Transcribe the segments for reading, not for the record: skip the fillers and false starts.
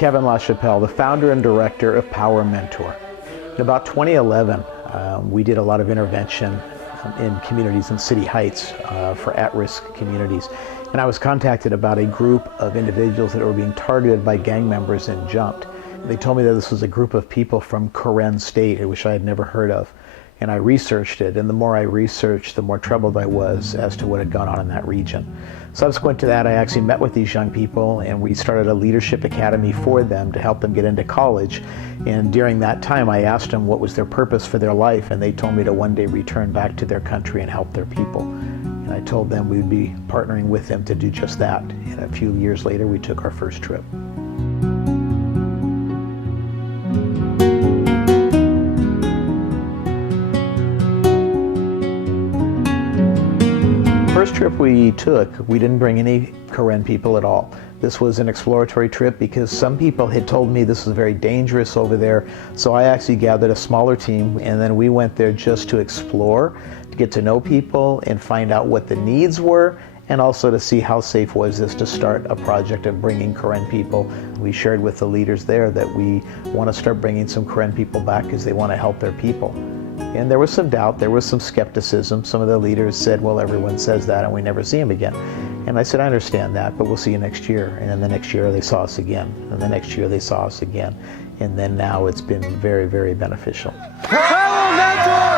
Kevin LaChapelle, the founder and director of PowerMentor. In about 2011, we did a lot of intervention in communities in City Heights for at-risk communities. And I was contacted about a group of individuals that were being targeted by gang members and jumped. They told me that this was a group of people from Karen State, which I had never heard of. And I researched it, and the more I researched, the more troubled I was as to what had gone on in that region. Subsequent to that, I actually met with these young people, and we started a leadership academy for them to help them get into college. And during that time, I asked them what was their purpose for their life, and they told me to one day return back to their country and help their people. And I told them we would be partnering with them to do just that. And a few years later, we took our first trip. First trip we took, we didn't bring any Karen people at all. This was an exploratory trip because some people had told me this was very dangerous over there. So I actually gathered a smaller team, and then we went there just to explore, to get to know people and find out what the needs were, and also to see how safe was this to start a project of bringing Karen people. We shared with the leaders there that we want to start bringing some Karen people back because they want to help their people. And there was some doubt, there was some skepticism. Some of the leaders said, well, everyone says that and we never see them again. And I said, I understand that, but we'll see you next year. And then the next year they saw us again. And the next year they saw us again. And then now it's been very, very beneficial. PowerMentor!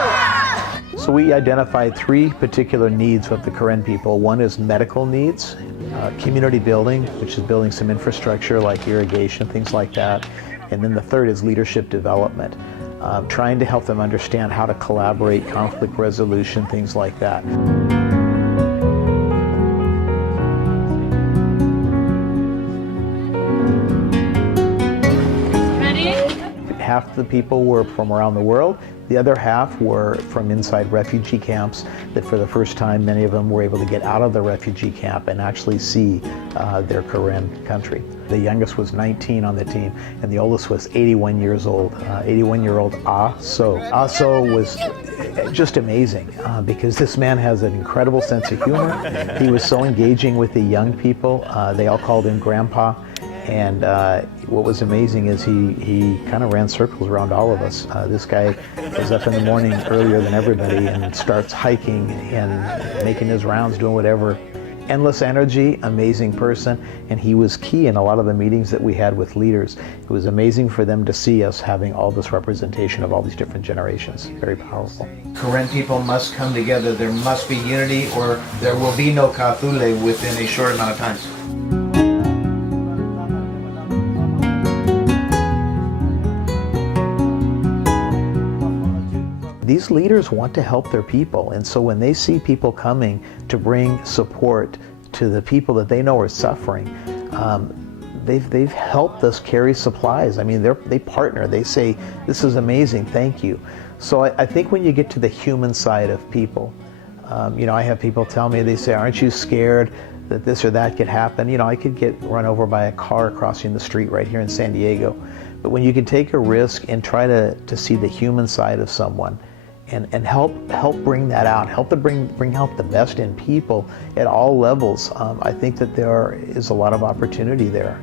So we identified three particular needs with the Karen people. One is medical needs, community building, which is building some infrastructure like irrigation, things like that. And then the third is leadership development. Trying to help them understand how to collaborate, conflict resolution, things like that. Ready? Half the people were from around the world. The other half were from inside refugee camps that for the first time, many of them were able to get out of the refugee camp and actually see their Karen country. The youngest was 19 on the team, and the oldest was 81 years old, 81-year-old So. Was just amazing because this man has an incredible sense of humor. He was so engaging with the young people. They all called him Grandpa. And what was amazing is he kind of ran circles around all of us. This guy was up in the morning earlier than everybody and starts hiking and making his rounds, doing whatever. Endless energy, amazing person, and he was key in a lot of the meetings that we had with leaders. It was amazing for them to see us having all this representation of all these different generations. Very powerful. Karen people must come together. There must be unity, or there will be no Kawthoolei within a short amount of time. These leaders want to help their people, and so when they see people coming to bring support to the people that they know are suffering, they've helped us carry supplies. I mean, they partner. They say, this is amazing, thank you. So I think when you get to the human side of people, you know, I have people tell me, they say, aren't you scared that this or that could happen? You know, I could get run over by a car crossing the street right here in San Diego. But when you can take a risk and try to see the human side of someone, and help bring that out, help to bring out the best in people at all levels. I think that there is a lot of opportunity there.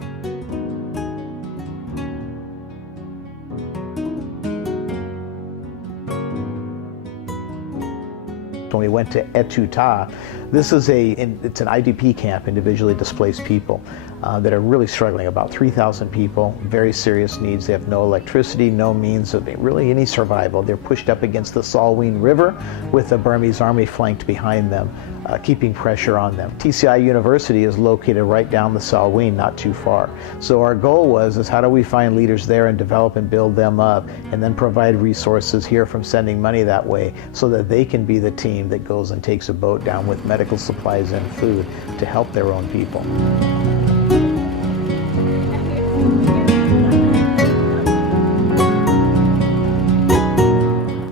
When we went to Etuta, this is it's an IDP camp, individually displaced people, that are really struggling. About 3,000 people, very serious needs. They have no electricity, no means of really any survival. They're pushed up against the Salween River with the Burmese army flanked behind them, keeping pressure on them. TCI University is located right down the Salween, not too far. So our goal is how do we find leaders there and develop and build them up, and then provide resources here from sending money that way so that they can be the team that goes and takes a boat down with medical supplies and food to help their own people.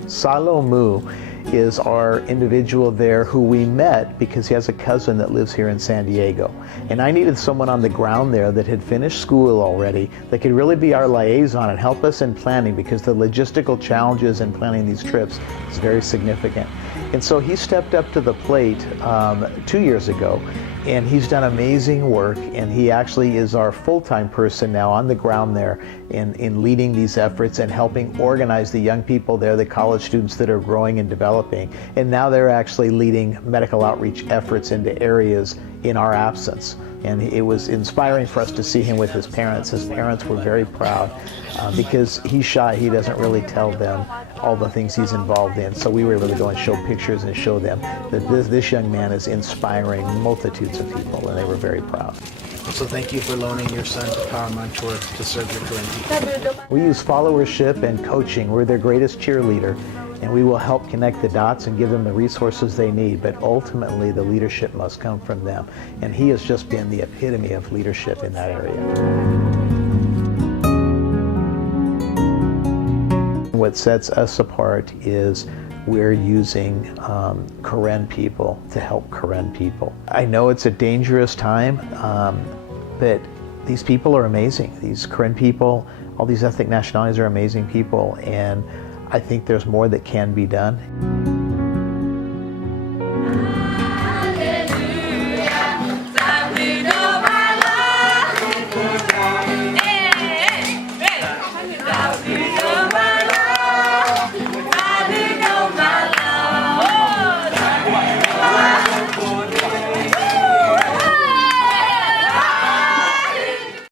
Salomu is our individual there who we met because he has a cousin that lives here in San Diego. And I needed someone on the ground there that had finished school already that could really be our liaison and help us in planning, because the logistical challenges in planning these trips is very significant. And so he stepped up to the plate 2 years ago, and he's done amazing work, and he actually is our full-time person now on the ground there in leading these efforts and helping organize the young people there, the college students that are growing and developing. And now they're actually leading medical outreach efforts into areas in our absence. And it was inspiring for us to see him with his parents. His parents were very proud because he's shy. He doesn't really tell them all the things he's involved in. So we were able to go and show pictures and show them that this young man is inspiring multitudes of people, and they were very proud. So thank you for loaning your son to PowerMentor to serve your community. We use followership and coaching. We're their greatest cheerleader, and we will help connect the dots and give them the resources they need, but ultimately the leadership must come from them. And he has just been the epitome of leadership in that area. What sets us apart is we're using Karen people to help Karen people. I know it's a dangerous time, but these people are amazing. These Karen people, all these ethnic nationalities are amazing people, and I think there's more that can be done.